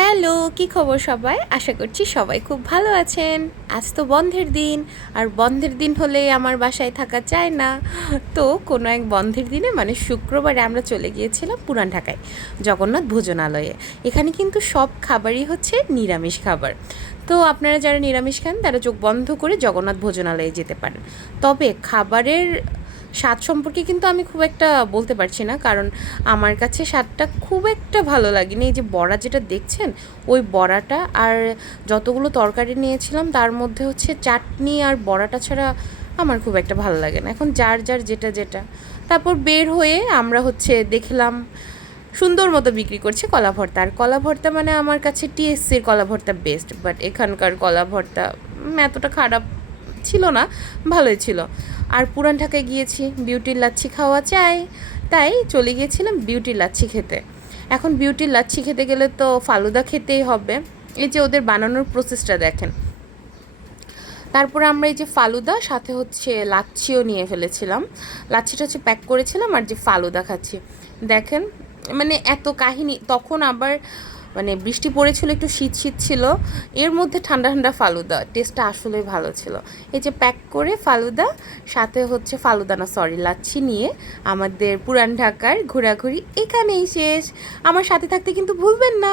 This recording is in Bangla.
হ্যালো, কি খবর সবাই? আশা করছি সবাই খুব ভালো আছেন। আজ তো বন্ধের দিন, আর বন্ধের দিন হলে আমার বাসায় থাকা চায় না। তো কোনো এক বন্ধের দিনে মানে শুক্রবারে আমরা চলে গিয়েছিলাম পুরান ঢাকায় জগন্নাথ ভোজনালয়ে। এখানে কিন্তু সব খাবারই হচ্ছে নিরামিষ খাবার। তো আপনারা যারা নিরামিষ খান তারা চোখ বন্ধ করে জগন্নাথ ভোজনালয়ে যেতে পারেন। তবে খাবারের স্বাদ সম্পর্কে কিন্তু আমি খুব একটা বলতে পারছি না, কারণ আমার কাছে স্বাদটা খুব একটা ভালো লাগেনি। এই যে বড়া যেটা দেখছেন, ওই বড়াটা আর যতগুলো তরকারি নিয়েছিলাম তার মধ্যে হচ্ছে চাটনি আর বড়াটা ছাড়া আমার খুব একটা ভালো লাগে না। এখন যার যার যেটা যেটা। তারপর বের হয়ে আমরা হচ্ছে দেখলাম সুন্দর মতো বিক্রি করছে কলা ভর্তা। আর কলা ভর্তা মানে আমার কাছে টিএসসির কলা ভর্তা বেস্ট, বাট এখানকার কলা ভর্তা এতটা খারাপ ছিল না, ভালোই ছিল। আর পুরান ঢাকায় গিয়েছি বিউটির লাচ্ছি খাওয়া চাই, তাই চলে গিয়েছিলাম বিউটির লাচ্ছি খেতে। এখন বিউটির লাচ্ছি খেতে গেলে তো ফালুদা খেতেই হবে। এই যে ওদের বানানোর প্রসেসটা দেখেন। তারপরে আমরা এই যে ফালুদা সাথে হচ্ছে লাচ্ছিও নিয়ে ফেলেছিলাম। লাচ্ছিটা হচ্ছে প্যাক করেছিলাম, আর যে ফালুদা খাচ্ছি দেখেন। মানে এত কাহিনী, তখন আবার মানে বৃষ্টি পড়েছিল, একটু শীত শীত ছিল, এর মধ্যে ঠান্ডা ঠান্ডা ফালুদা, টেস্টটা আসলেই ভালো ছিল। এই যে প্যাক করে ফালুদা সাথে হচ্ছে ফালুদা না সরি লাচ্ছি নিয়ে আমাদের পুরান ঢাকার ঘোরাঘুরি এখানেই শেষ। আমার সাথে থাকতে কিন্তু ভুলবেন না।